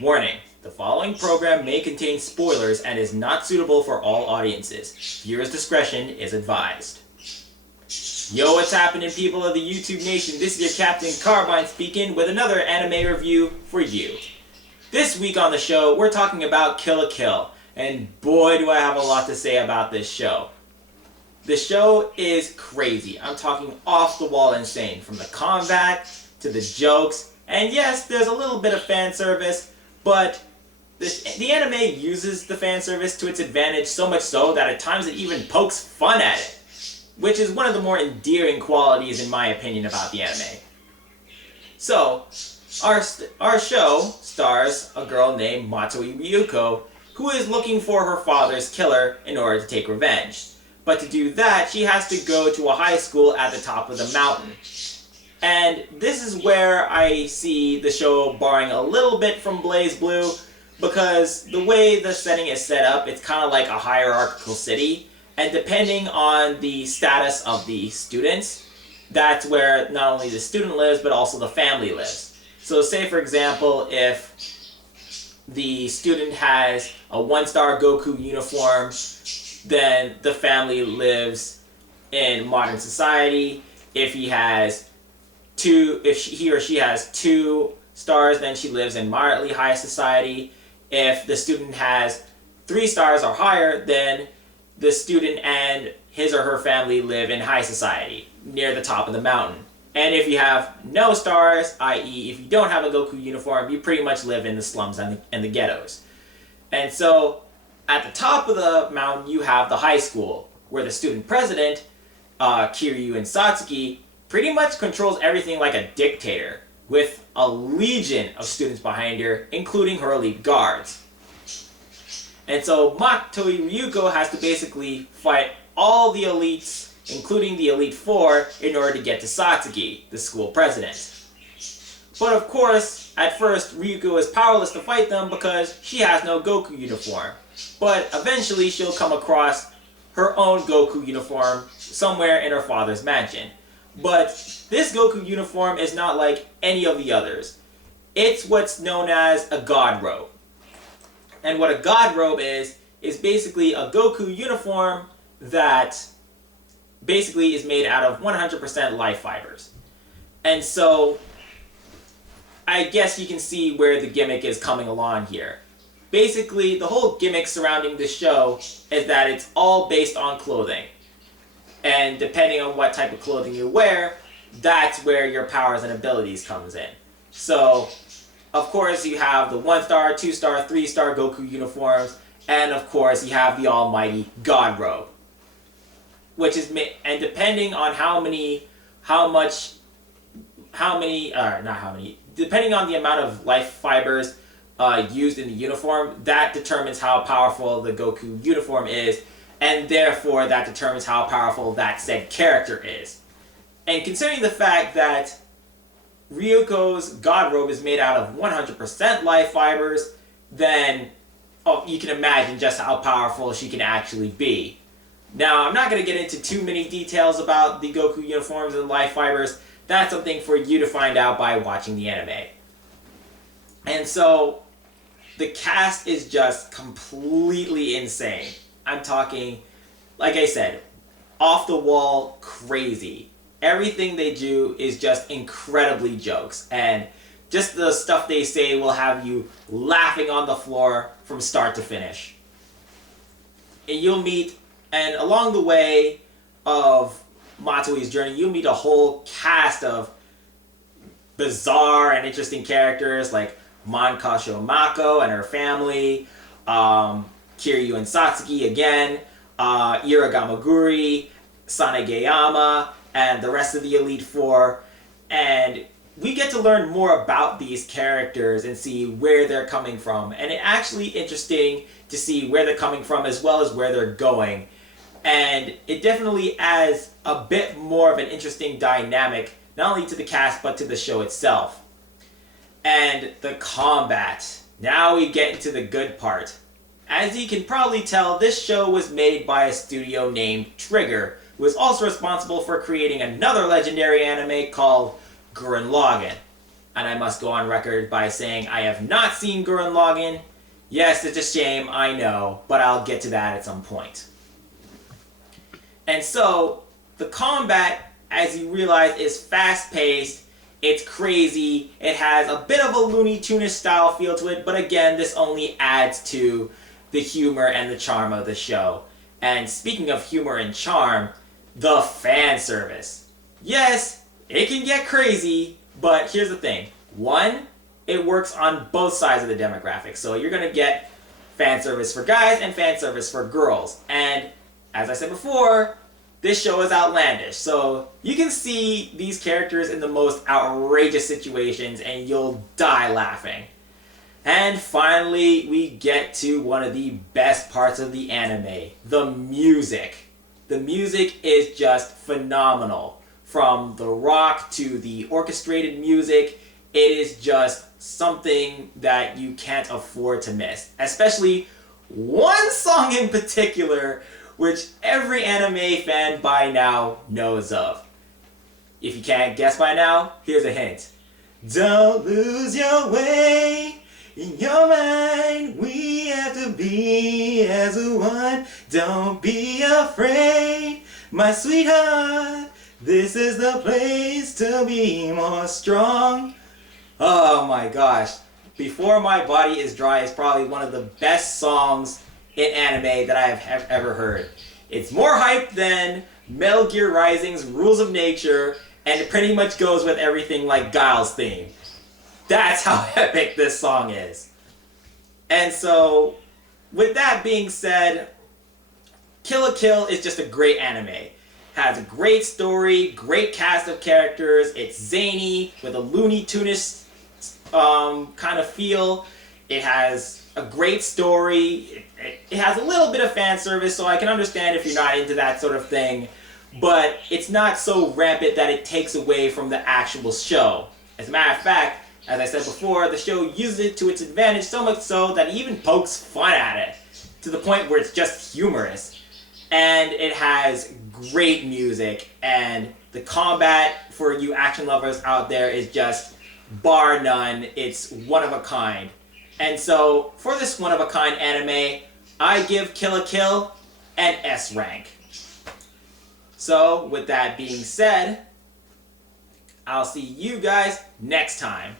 Warning: the following program may contain spoilers and is not suitable for all audiences. Viewers' discretion is advised. Yo, what's happening, people of the YouTube Nation? This is your Captain Carbine speaking with another anime review for you. This week on the show, we're talking about Kill la Kill, and boy do I have a lot to say about this show. The show is crazy. I'm talking off the wall insane, from the combat to the jokes, and yes, there's a little bit of fan service, but the anime uses the fan service to its advantage, so much so that at times it even pokes fun at it, which is one of the more endearing qualities in my opinion about the anime. So, our show stars a girl named Matsui Ryuko, who is looking for her father's killer in order to take revenge. But to do that, she has to go to a high school at the top of the mountain. And this is where I see the show borrowing a little bit from Blaze Blue, because the way the setting is set up, it's kind of like a hierarchical city, and depending on the status of the students, that's where not only the student lives, but also the family lives. So say, for example, if the student has a 1-star Goku uniform, then the family lives in modern society. If he or she has 2 stars, then she lives in moderately high society. If the student has 3 stars or higher, then the student and his or her family live in high society, near the top of the mountain. And if you have no stars, i.e. if you don't have a Goku uniform, you pretty much live in the slums and the ghettos. And so, at the top of the mountain, you have the high school, where the student president, Kiryu and Satsuki, pretty much controls everything like a dictator, with a legion of students behind her, including her elite guards. And so Matsui Ryuko has to basically fight all the elites, including the Elite Four, in order to get to Satsuki, the school president. But of course, at first, Ryuko is powerless to fight them because she has no Goku uniform. But eventually, she'll come across her own Goku uniform somewhere in her father's mansion. But this Goku uniform is not like any of the others. It's what's known as a God robe. And what a God robe is basically a Goku uniform that basically is made out of 100% life fibers. And so, I guess you can see where the gimmick is coming along here. Basically, the whole gimmick surrounding this show is that it's all based on clothing. And depending on what type of clothing you wear, that's where your powers and abilities comes in. So, of course, you have the 1-star, 2-star, 3-star Goku uniforms, and of course, you have the almighty God robe. Which is, and depending on depending on the amount of life fibers used in the uniform, that determines how powerful the Goku uniform is, and therefore that determines how powerful that said character is. And considering the fact that Ryuko's God robe is made out of 100% life fibers, then you can imagine just how powerful she can actually be. Now, I'm not going to get into too many details about the Goku uniforms and life fibers. That's something for you to find out by watching the anime. And so, the cast is just completely insane. I'm talking, like I said, off the wall crazy. Everything they do is just incredibly jokes. And just the stuff they say will have you laughing on the floor from start to finish. And along the way of Matsui's journey, you'll meet a whole cast of bizarre and interesting characters like Mankasho Mako and her family, Kiryu and Satsuki again, Iragamaguri, Sanegeyama, and the rest of the Elite Four. And we get to learn more about these characters and see where they're coming from. And it's actually interesting to see where they're coming from as well as where they're going. And it definitely adds a bit more of an interesting dynamic, not only to the cast, but to the show itself. And the combat. Now we get into the good part. As you can probably tell, this show was made by a studio named Trigger, who is also responsible for creating another legendary anime called Gurren Lagann. And I must go on record by saying I have not seen Gurren Lagann. Yes, it's a shame, I know, but I'll get to that at some point. And so, the combat, as you realize, is fast-paced, it's crazy, it has a bit of a Looney Tunes style feel to it, but again, this only adds to the humor and the charm of the show. And speaking of humor and charm, the fan service. Yes, it can get crazy, but here's the thing. One, it works on both sides of the demographic. So you're going to get fan service for guys and fan service for girls. And as I said before, this show is outlandish. So you can see these characters in the most outrageous situations and you'll die laughing. And finally, we get to one of the best parts of the anime, the music. The music is just phenomenal. From the rock to the orchestrated music, it is just something that you can't afford to miss. Especially one song in particular, which every anime fan by now knows of. If you can't guess by now, here's a hint. Don't lose your way. In your mind, we have to be as one. Don't be afraid, my sweetheart. This is the place to be more strong. Oh my gosh. Before My Body is Dry is probably one of the best songs in anime that I have ever heard. It's more hype than Metal Gear Rising's Rules of Nature, and it pretty much goes with everything like Guile's theme. That's how epic this song is. And so, with that being said, Kill la Kill is just a great anime. Has a great story, great cast of characters, it's zany, with a Looney Tunes kind of feel. It has a great story, it has a little bit of fan service, so I can understand if you're not into that sort of thing, but it's not so rampant that it takes away from the actual show. As a matter of fact, as I said before, the show uses it to its advantage, so much so that it even pokes fun at it, to the point where it's just humorous. And it has great music, and the combat for you action lovers out there is just bar none. It's one of a kind. And so, for this one of a kind anime, I give Kill la Kill an S rank. So, with that being said, I'll see you guys next time.